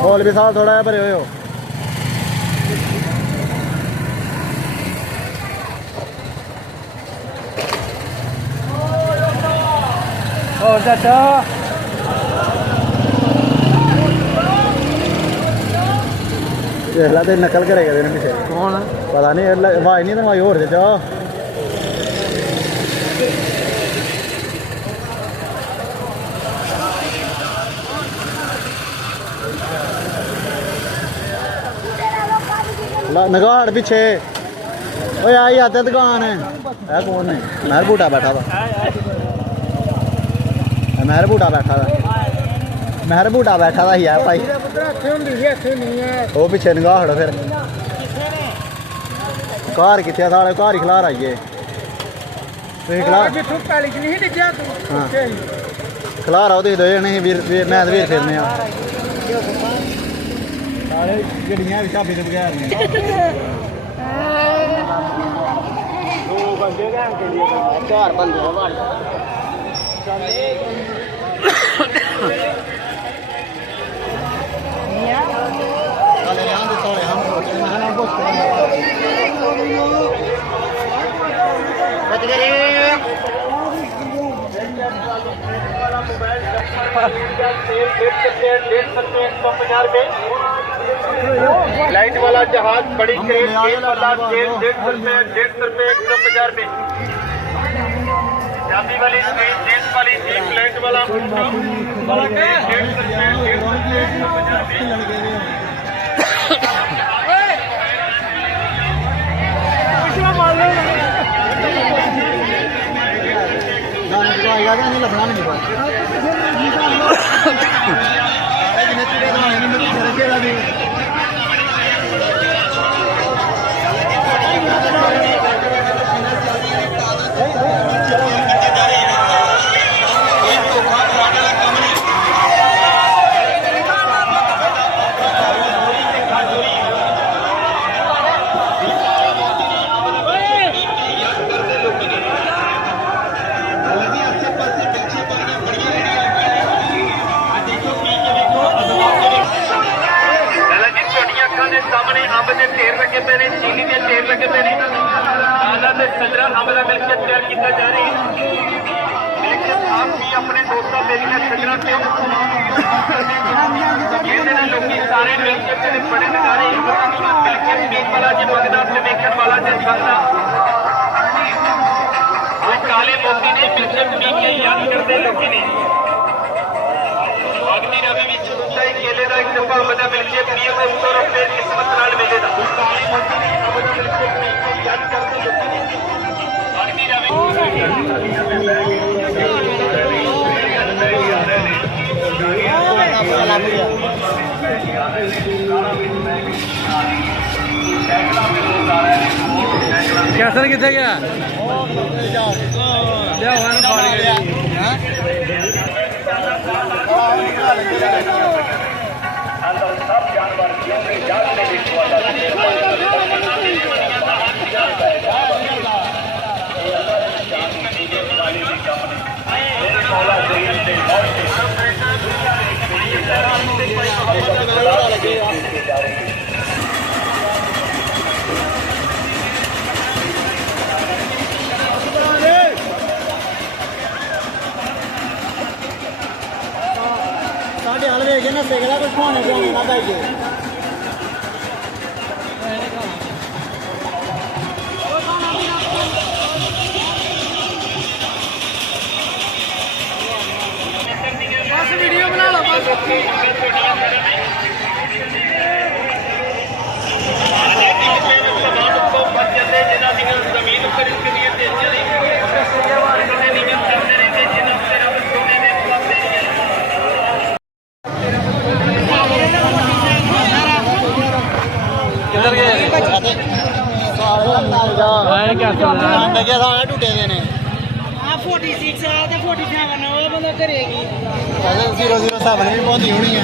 बोल भी साल थोड़ा भरे हुए हो और चाचा तो नकल करेगा तेरे पीछे कौन पता नहीं आवाज नहीं आवाज होर चाचा नगाड़ पीछे ओ आई आते दुकान है कौन है महर बूटा बैठा था महर बूटा बैठा था महर बूटा बैठा था यार भाई वो पीछे नगाड़ फिर घर कितने साढ़े घर ही खिलार आइए खिलार आओ दो जने वीर मैं वीर फिरने गड्डियां भी चाबी तो बगैर नहीं दो बंदे के लिए चार बंदे लाइट वाला जहाज बड़ी क्रेन वाला 150 रुपये 150 रुपये चाबी वाली स्क्रीन वाली जीप लाइट वाला नहीं लफड़ा नहीं सामने अंब के ढेर लगे पे ने चीनी के ढेर लगे पे ने ताजा ते सजरा अंब का मिल्कशेक तैयार किया जा रही है लेकिन आप भी अपने दोस्तों मेरी ने सजरा क्यों ये लोग सारे मिल्कशेक के बड़े नजारे मिल्कशेक पीन वाला जी मंगदा से देखने वाला जी खाना आज काले मोती ने मिल्कशेक पी के याद करते लोग ने अगली रवि भी चाहे केले का एक दफा बड़ा मिल्कशेक पिए तो उसको रुपये किस्मत नाल मिलेगा याद करते लोग अगली रवि कैसे कितने गया सब जानवर साढ़े हाल वे ना सेकदा कुछ खाने पीने ना पाइए बस वीडियो बना लो बस जमीन पर इसके लिए टूटे दे ने 46 ਆ ਤੇ 47 ਉਹ ਬੰਦਾ ਕਰੇਗੀ 007 ਵੀ ਪਹੁੰਚੀ ਹੋਣੀ ਹੈ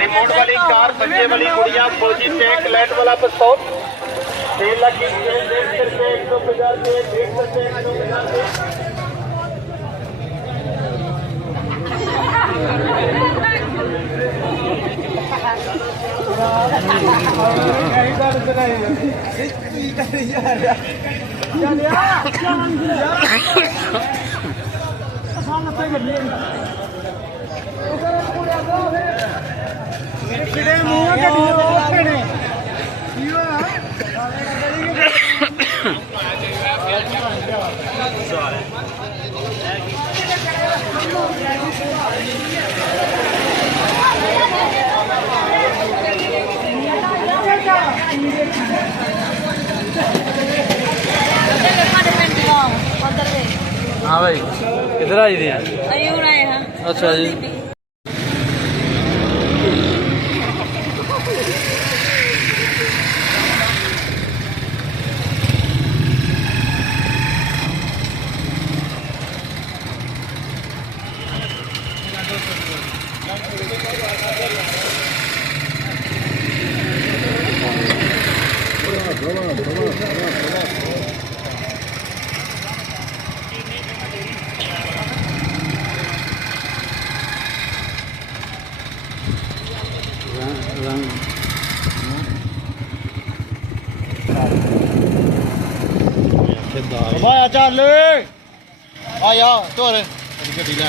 रिमोट वाली कार, बच्चे वाली गुड़िया, फौजी टैंक, लाइट वाला पिस्तौल, 3 लाख की 150 रुपये, 150 हाँ भाई किधर आई थी? अच्छा जी। भाया चल आया तुर गड्डी लै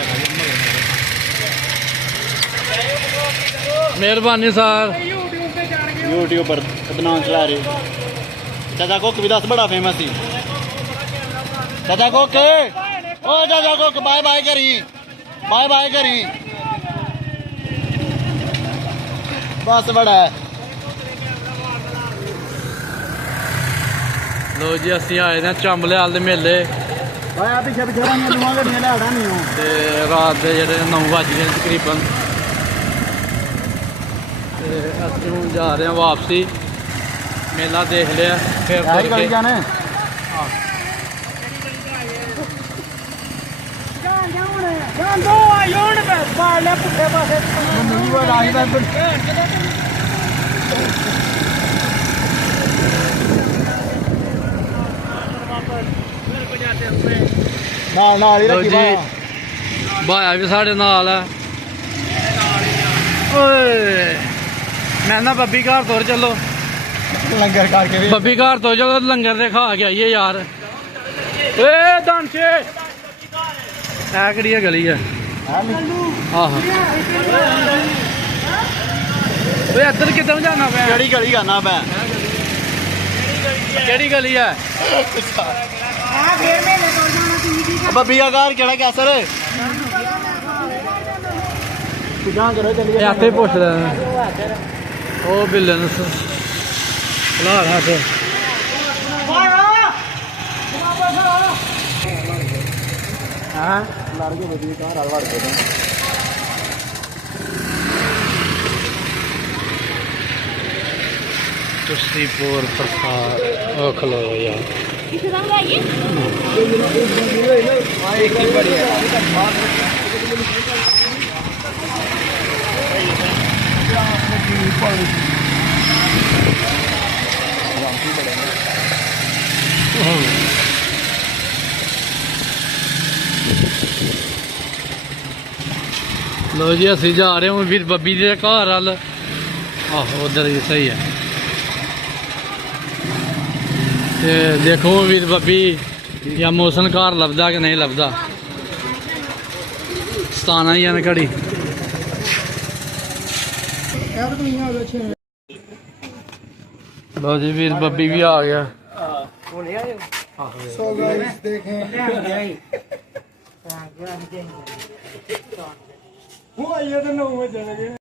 मेहरबानी सर। यूट्यूब पर बदनाम चला रहे। चाचा कुक भी दस बड़ा फेमस ही। चाचा कुक ओ चाचा कुक बाय बाय करी, बाय बाय करी। बस बड़ा है। लो जी असी आए ने चंबलेआल दे मेले भाया पिछे पिछे दुआ गड्डियां लै नहीं हो ते रात दे जेह्ड़े 9 बज गए तकरीबन ते असीं हुण जा रहे हैं वापसी। मेला देख लिया फिर तुर के जाने नाल ही लो रखी जी भाया। भाया भी साढ़े नाल है। ओए मैं ना बब्बी घर तुर चलो, लंगर करके भी बब्बी घर तो चलो लंगर दे खा के आइए यार। ए दानचे ऐ केड़ी गली है? आहो इधर किधर जाना पे? केड़ी गली जाना पै? केड़ी गली है? बब्बी का घर केड़ा कैसर करो चलिए इत्थे पुछ ले ओ बिल्ले नु सलाह से हां लड़ के बब्बी का घर वड़ के तुसीपुर प्रसाद ओ खलो यार लो जी असी जा रहे हूँ फिर बब्बी दे घर अल। आहो उधर ही सही है। ते देखो वीर बब्बी या मौसम घर लभदा कि नहीं लभदा। सताना ही है ना घड़ी। लो जी वीर बब्बी भी आ गया। सो गाइस देखें हाँ, वो आइए तो 9 बजे लगे